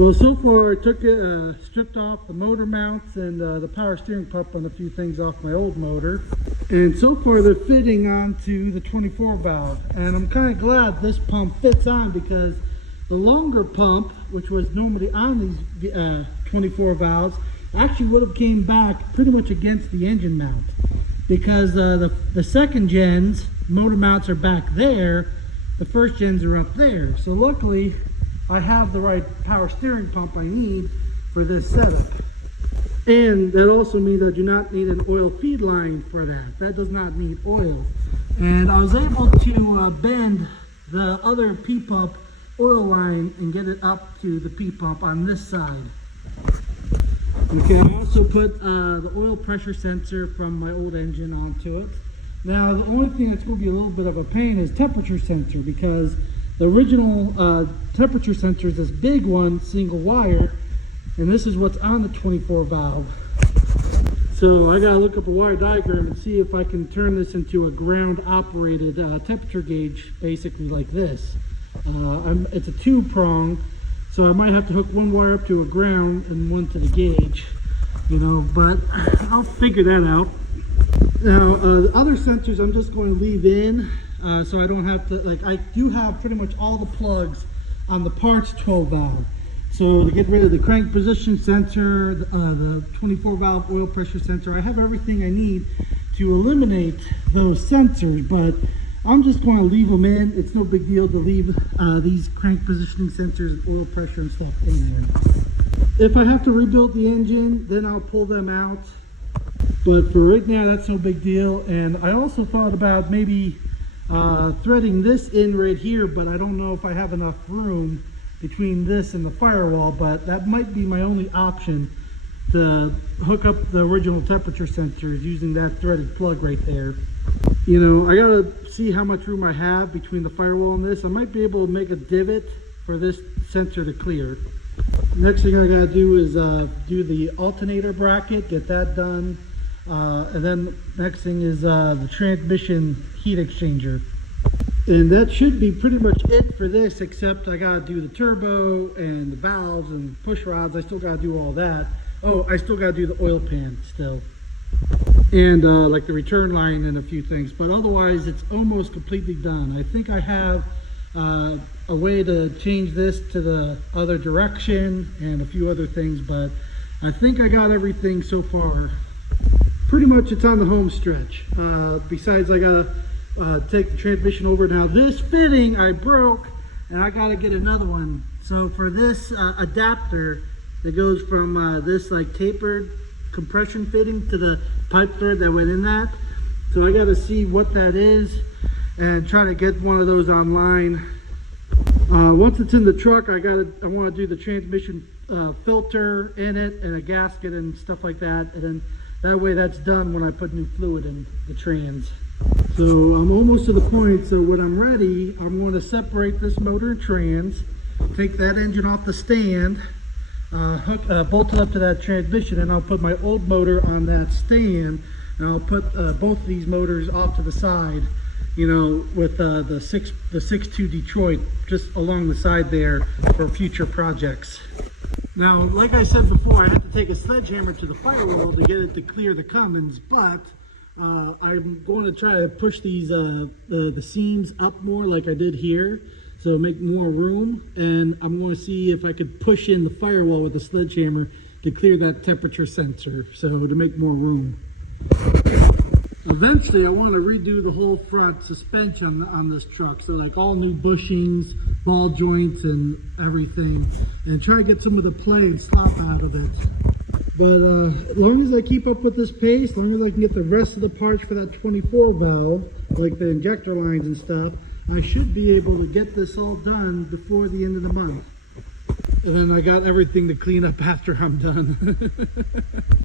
Well, so far I took it, stripped off the motor mounts and the power steering pump and a few things off my old motor. And so far they're fitting onto the 24 valve. And I'm kind of glad this pump fits on, because the longer pump, which was normally on these 24 valves, actually would have came back pretty much against the engine mount. Because the second gens motor mounts are back there, the first gens are up there. So luckily, I have the right power steering pump I need for this setup. And that also means I do not need an oil feed line for that. That does not need oil. And I was able to bend the other P-pump oil line and get it up to the P-pump on this side. Okay, I also put the oil pressure sensor from my old engine onto it. Now, the only thing that's going to be a little bit of a pain is temperature sensor, because the original temperature sensor is this big one, single wire, and this is what's on the 24 valve. So I gotta look up a wire diagram and see if I can turn this into a ground operated temperature gauge, basically like this. It's a 2-prong, so I might have to hook one wire up to a ground and one to the gauge, you know, but I'll figure that out. Now, the other sensors I'm just going to leave in, so I don't have to, like, I do have pretty much all the plugs on the parts 12 valve. So to get rid of the crank position sensor, the 24 valve oil pressure sensor, I have everything I need to eliminate those sensors, but I'm just going to leave them in. It's no big deal to leave these crank positioning sensors, oil pressure and stuff in there. If I have to rebuild the engine, then I'll pull them out. But for right now, that's no big deal. And I also thought about maybe threading this in right here, but I don't know if I have enough room between this and the firewall, but that might be my only option to hook up the original temperature sensors using that threaded plug right there. You know, I gotta see how much room I have between the firewall and this. I might be able to make a divot for this sensor to clear. Next thing I gotta do is do the alternator bracket, get that done. And then next thing is the transmission heat exchanger. And that should be pretty much it for this, except I gotta do the turbo and the valves and push rods. I still gotta do all that. Oh, I still gotta do the oil pan still. And like the return line and a few things. But otherwise, it's almost completely done. I think I have a way to change this to the other direction and a few other things, but I think I got everything so far. Pretty much it's on the home stretch. Besides, I gotta take the transmission over. Now this fitting I broke, and I gotta get another one. So for this adapter that goes from this like tapered compression fitting to the pipe thread that went in that, so I gotta see what that is and try to get one of those online. Once it's in the truck, I want to do the transmission filter in it and a gasket and stuff like that, and then that way that's done when I put new fluid in the trans. So I'm almost to the point, so when I'm ready, I'm going to separate this motor and trans, take that engine off the stand, bolt it up to that transmission, and I'll put my old motor on that stand, and I'll put both of these motors off to the side, you know, with the 6.2 Detroit just along the side there for future projects. Now, like I said before, I had to take a sledgehammer to the firewall to get it to clear the Cummins, but I'm going to try to push these the seams up more like I did here, so make more room, and I'm going to see if I could push in the firewall with the sledgehammer to clear that temperature sensor, so to make more room. Eventually, I want to redo the whole front suspension on this truck, so like all new bushings, ball joints, and everything, and try to get some of the play and slop out of it. But as long as I keep up with this pace, as long as I can get the rest of the parts for that 24 valve, like the injector lines and stuff, I should be able to get this all done before the end of the month. And then I got everything to clean up after I'm done.